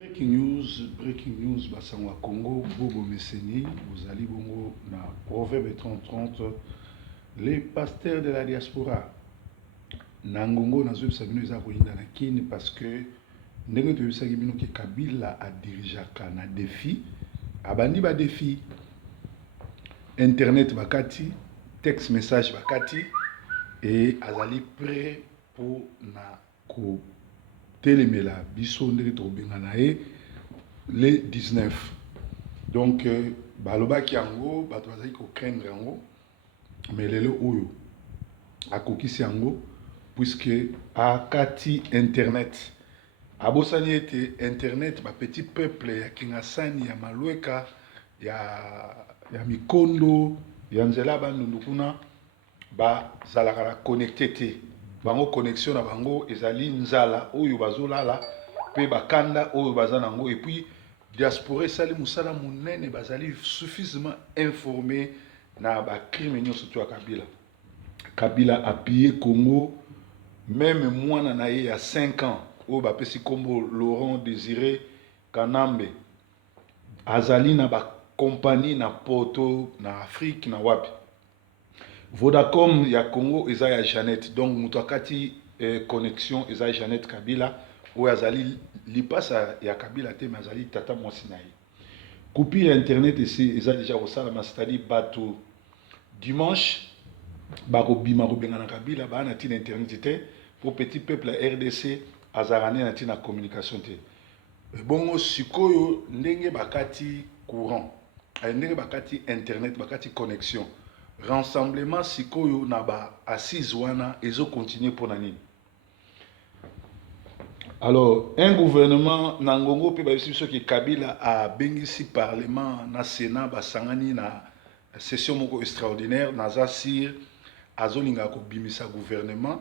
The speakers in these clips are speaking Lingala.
Breaking news, Basangwa Congo, Bobo Messeni, vous allez bongo na Proverbe 30-30, les pasteurs de la diaspora. Nangongo na zwe sabino eza koyinda na kini parce que ndenge to yebisaki bino ke Kabila a dirijaka na défi, abandi ba défi internet bakati, text message bakati et azali prêt pour na ko telemela biso ndenge tobenga na ye le 19. Donc balobaki yango bato bazali ko craindre yango mais lelo oyo akokisi yango puisque akati internet abosani ete internet ba petit peuple ya kingasani ya malweka ya mikondo ya nzela bandundu kuna bazalaka na connecté te bango connexion na bango ezali nzala oyo bazolala pe bakanda oyo baza nango et puis diaspora esali musala munene bazali suffisamment informé na bacrime nyonso to ya Kabila a pillé Congo même mwana na ye ya 5 ans oyo bapesi kombo Laurent Désiré Kanambe azali na bakompagnie na poto na Afrique na wapi Vodacom ya Congo eza ya Jeannette donc mutu akati connexion eza Jeannette Kabila oyo azali lipasa ya Kabila te mais azali tata mwasi na ye coupure internet eza déjà kosalama c'est-à-dire bato dimanche bakobima kobenga na Kabila baa na ntina internet te pour petit peuple ya RDC azalaka nde na ntina communication te bongo sikoyo ndenge bakati courant ndenge bakati internet bakati connexion rassemblement sikoyo na ba assise wana ezo continuer pour nani. Alors un gouvernement nangongo pe ba biso ki Kabila a bengisi parlement na Sénat basangani na session moko extraordinaire na zasir azolinga ko bimisa gouvernement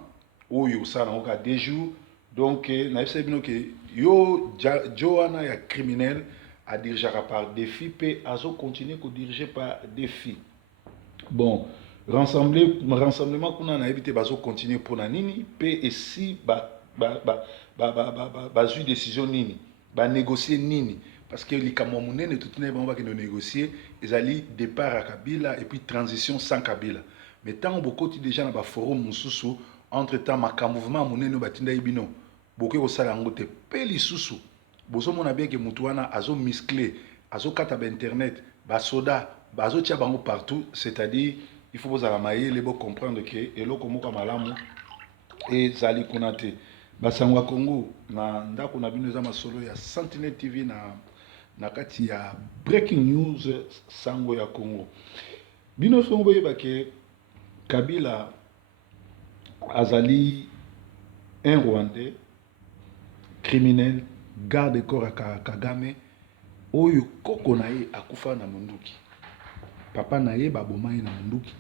oyo sana oka 2 jours donc na yebisa bino ke yo Joana ya criminel a dirigera par défi pe azo continuer ko diriger par défi. Bon, rassemblement kuna na éviter bazo continuer pour na nini pe ici bazui décision nini ba négocier nini parce que likamwa munene tout na ba négocier ezali départ à Kabila et puis transition sans Kabila mais tant beaucoup déjà na ba forum mususu entre temps maka mouvement munene batinda ibino beaucoup ko sala ngote pe lisusu bozo mona bien que mutu wana azo muscler azo kata ba internet ba soda bazo tia bango partout c'est-à-dire il faut vous alamayer les beaux comprendre que eloko moko malamu et zali kunate basangwa Congo na ndako na bino za masolo ya Sentinel TV na kati ya breaking news sango ya Congo bino songo boyeba ke Kabila azali un Rwandais criminel garde corps à Kagame oyo koko na ye akufa na munduki papa na ye babomai na munduki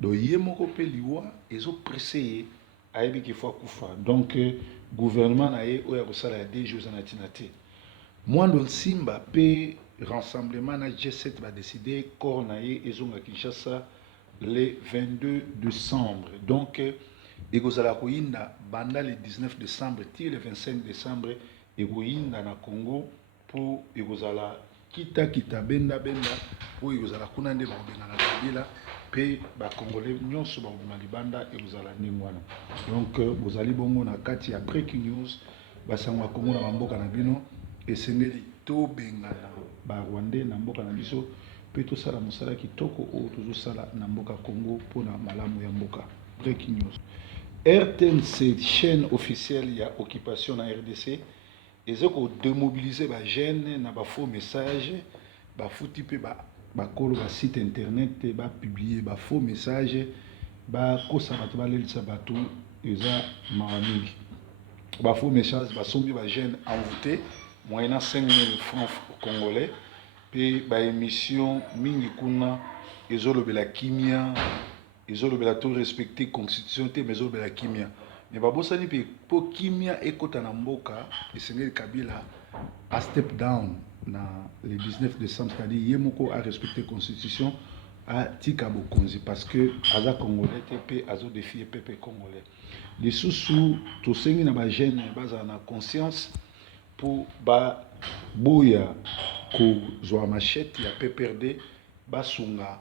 do ye moko pe liwa ezo pressé ye ayebi ki fois kufa donc gouvernement na ye oya kosala ya 2 jours na tinate mwando nsimba pe rassemblement na G7 va décider corps na ye ezonga Kinshasa le 22 décembre donc ekozala koyinda banda le 19 décembre ti le 25 décembre ekoyinda na Congo pour ekozala kita benda pour ekozala kuna nde bakobenga na Kabila pe bakongolais nyonso bakobima libanda ekozala ndenge wana donc bozali bongo na kati ya breaking news basangwa Congo na bamboka na bino esengeli tobengana barwandais na mboka na biso pe tosala mosala kitoko oyo tozosala na mboka Congo mpona malamu ya mboka. Breaking news RTNC chaîne officielle ya occupation na RDC ezoko démobiliser ba jeune na ba faux message ba futi pe ba kolo ba site internet ba publier ba faux message ba kosa bato ba lelisa bato eza mamingi ba faux message ba sombi ba jeune envoûté moyennant 5000 francs congolais pe ba émission mingi kuna ezolobela kimia ezolobela to respecter constitution te mais ezolobela kimia mais babosani pe po kimia ekota na mboka esengeli Kabila a step down na le 19 décembre c'est-à-dire yemoko a respecter constitution a tika bokonzi parce que aza congolais te pe azo défier peuple congolais lisusu tosengi na ba jeune baza na conscience pour ba boya kozwa machette ya PPRD basunga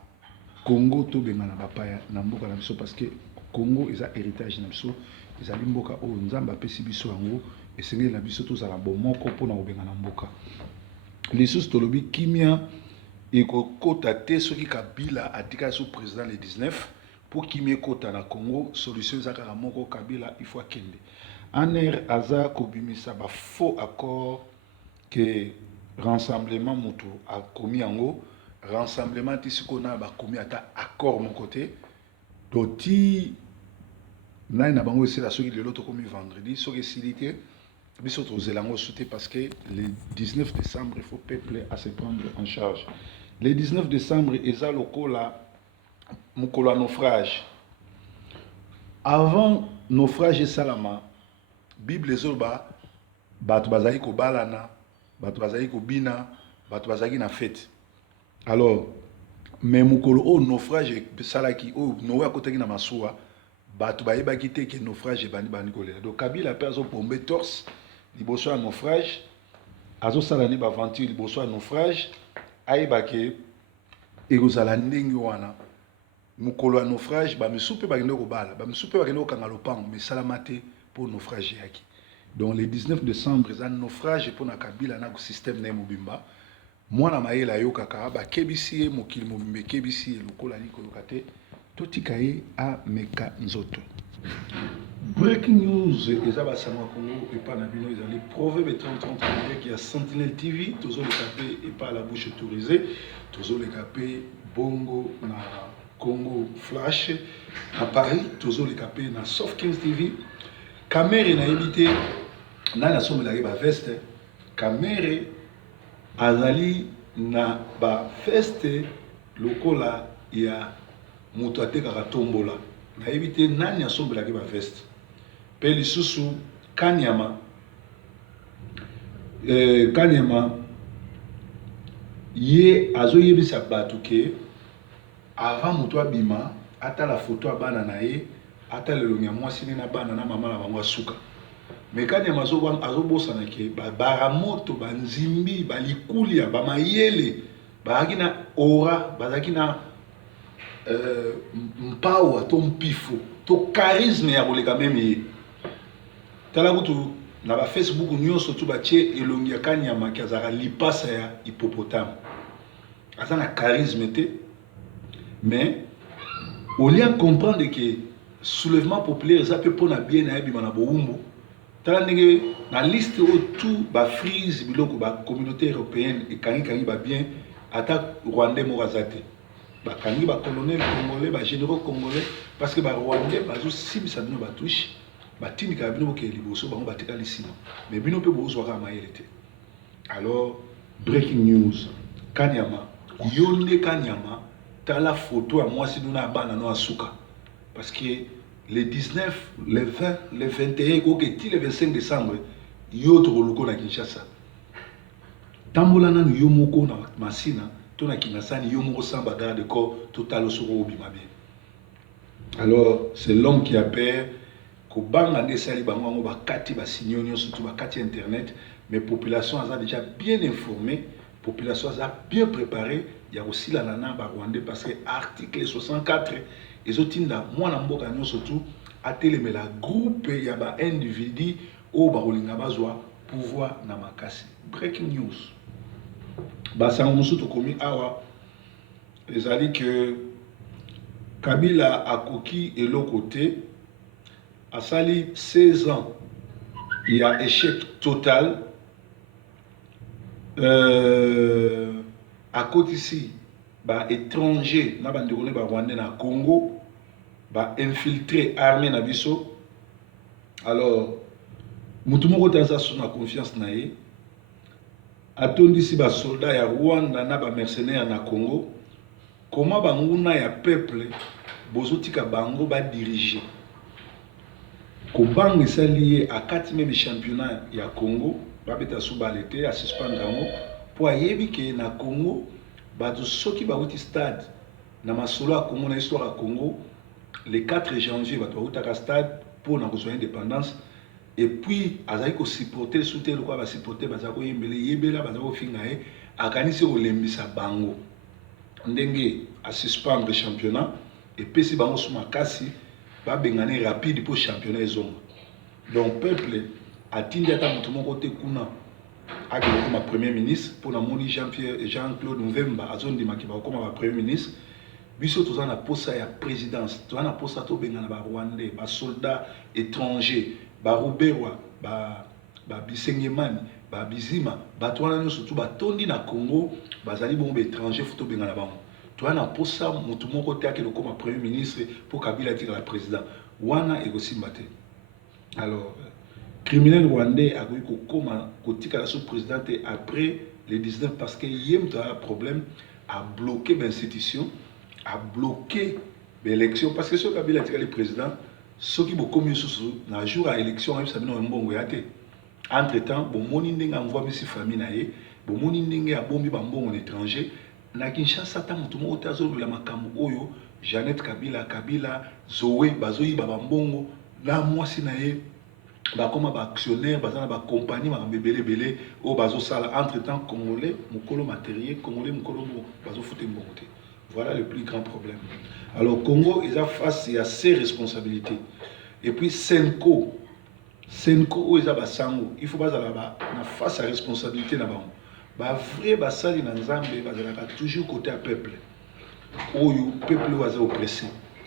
Congo to bengana bapaya na mboka na biso parce que Congo eza héritage na biso ezali mboka oyo nzambe apesi biso yango esengeli na biso tozala bomoko mpona kobengana mboka lisusu tolobi kimia ekokota te soki Kabila atika so président le 19 pour kimia ekota na Congo solution eza kaka moko Kabila il faut akende aner aza kobimisa ba faux accord que rassemblement moto akomi yango rassemblement ti sikona bakomi ata accord mon côté doti nai na bango esila soki lelo tokomi vendredi soki esili te biso tozela yango sute parce que le 19 décembre il faut peuple à se prendre en charge le 19 décembre eza lokola mokolo ya naufrage avant naufrage esalama bible ezoloba bato bazali kobalana bato bazali kobina bato bazali na fete alors mais mokolo oyo naufrage esalaki oyo noe akotaki na masuwa bato bayebaki te ke naufrage ebandi bandi kolela donc Kabila mpe azopombe torse liboso ya naufrage azosala nde baventure liboso ya naufrage ayebake ekozala ndenge wana mokolo ya naufrage bamisu mpe bakende kobala bamisu mpe bakende kokanga lopango mais esalama te mpo naufrage eyaki donc le 19 décembre eza naufrage mpona Kabila na système na ye mobimba mwana mayele ayokaka bakebisi ye mokili mobimba ekebisi ye lokola ali koyoka te totika ye ameka nzoto breaking news eza basango ya Congo epa na bino ezali proverbe 30 ya Sentinelle TV tozoleka mpe epa la bouche autorisée tozoleka mpe bongo na Congo Flash à Paris tozoleka mpe na Soft 15 TV Kamere nayebi te nani asomelaki baveste Kamere azali na baveste lokola ya moto atekaka tombola nayebi te nani asombelaki baveste mpe lisusu Kanyama ye azoyebisa bato ke avant moto abima atala foto ya bana na ye atala elongi ya mwasi ne na bana na mama na bango asuka me Kanyama azobosana ke baramoto banzimbi balikulia bamayele bazalaki na aura bazalaki na mpawa to mpifo to charisme ya koleka meme ye tala kutu na bafacebook nyonso tu batie elongi ya Kanyama ki azalaka lipasa ya hippopotame aza na charisme te mais au lieu de comprendre que soulèvement populaire eza mpe mpona bien na ye bima na bowumbu tala ndenge na liste oyo tout bafrise biloko bacommunauté européenne ekangikangi babien ata rwandais moko aza te bakangi bacolonel congolais bagénéraux congolais parce que barwandais bazosimbisa bino batushe batindikaka bino bokeye liboso bango batikali nsima mais bino mpe bozwaka mayele te alors breaking news Kanyama yo nde Kanyama tala photo ya mwasi no na bana no asuka parce que le 19 le 20 le 21 koketi le 25 décembre yo tokoluka na Kinshasa tambola nanu yo moko na masina to na kinasani yo moko samba garde corps total soko obima bien alors c'est l'homme qui a peur kobanga nde sali bango ngo bakati basinyo nyonso tu bakati internet mais population aza déjà bien informée population aza bien préparée ya kosilana na barwandais parce que article 64 ezotinda mwana mboka nyonso tu atelemela groupe ya baindividu oyo bakolinga bazwa pouvoir na makasi breaking news basango mosusu tokomi awa ezali que Kabila akoki eloko te asali 16 ans il y a échec total akotisi étranger na bandeko ne Rwandais na Congo infiltré armée na biso alors mutu moko taza sona confiance na ye atondisi soldats ya Rwanda na mercenaires na Congo comment banguna ya peuple bozotika bango diriger kobanga esali ye akati même championnat ya Congo babeta subale te asuspendre yango po ayebi ke na Congo bato soki bauti stade na masolo ya Congo na histoire ya Congo le 4 janvier bato bautaka stade pour na kozwa indépendance et puis azali ko supporter soutenir quoi va supporter baza ko yembele yebela baza ko finga e akanisi ko lembisa bango ndenge a suspendre championnat et puis si bango suma kasi ba bengane rapide pour championnat ezonga. Donc peuple atindi ata mutu moko te kuna akele comme premier ministre pour na moni Jean-Claude Mvemba azondimaki ba comme ba premier ministre biso toza na posa ya présidence toza na posa to bengana ba Rwandais ba soldats étrangers ba Ruberwa ba Bisengemani ba Bizima bato wana nyonso tu batondi na Congo bazali bongo étranger futo bengana bango toza na posa mutu moko te akele comme premier ministre pour Kabila tika la président wana ekosimba te. Alors criminel rwandais a eu comme kotika la sous-présidente après le 19 parce que yem a un problème à bloquer l'institution à bloquer l'élection parce que ce Kabila tika le président ceux qui beaucoup mieux sous na jour à élection ça bino mbongo yate entre temps bon moni ndinga envoie misi famille na ye bon moni ndinga bombi ba mbongo étranger na Kinshasa ta mutu mo tazo la makambo oyo Jeannette Kabila Zoé bazoyi ba mbongo na mwasi na ye bakoma ba actionnaire bazana ba compagnie ba belé o bazo sala entre temps congolais mukolo matériel congolais mukolo bazo fouté mbongo te. Voilà le plus grand problème. Alors Congo ils a face à ses responsabilités et puis Senko ils a basango il faut bazala ba na face à responsabilité na bango ba vrai basali na nzambe bazala toujours côté à peuple oyo peuple waza oppressé.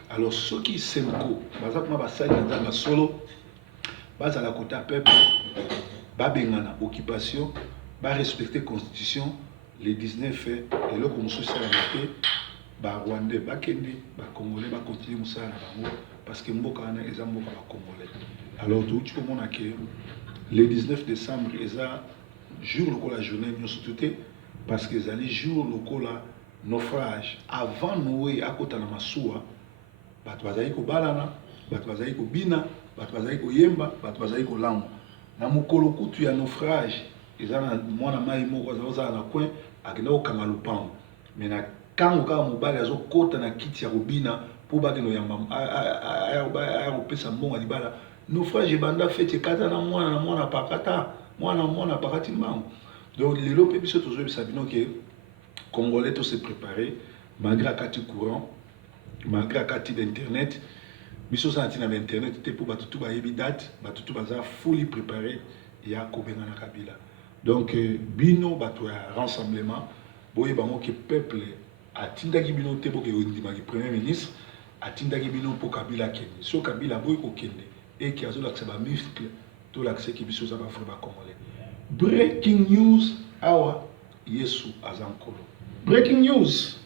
Alors ceux qui Senko bazala kuma basali na nzambe solo bazala côté à peuple babengana occupation ba respecter constitution le 19 et le comme social ba Rwandais ba Kendi ba Congolais ba continuer musala na bango parce que mboka wana eza mboka ba Congolais. Alors tout tu comprends que le 19 décembre eza jour lokola journée nyonso tuté parce que ezali jour lokola naufrage avant Noé akota na masuwa bato bazali ko balana bato bazali ko bina bato bazali ko yemba bato bazali ko lamba na mokolo kutu ya naufrage eza na mwana mai moko azala na coin akenda kokanga lupango mais na kango kaka mobali azokota na kiti ya kobina po bakende yamba aya kopesa mbongo ya libala naufrage ebanda fete ekata na mwana pakata mwana pakati mbango. Donc lelo mpe biso tozoyebisa bino ke congolais to se préparer malgré akati courant malgré akati d'internet biso za ntina na internet te po batutu bayebi date batutu baza fully préparé ya kobenga na Kabila. Donc bino bato ya rassemblement boye bango ke peuple atindaki bino te boke ondimaki premier ministre atindaki bino po Kabila kende so Kabila boye kokende et qui a zolakisa ba muscle to lakisa ki biso za ba frère ba congolais. Breaking news awa Yesu azankolo. Breaking news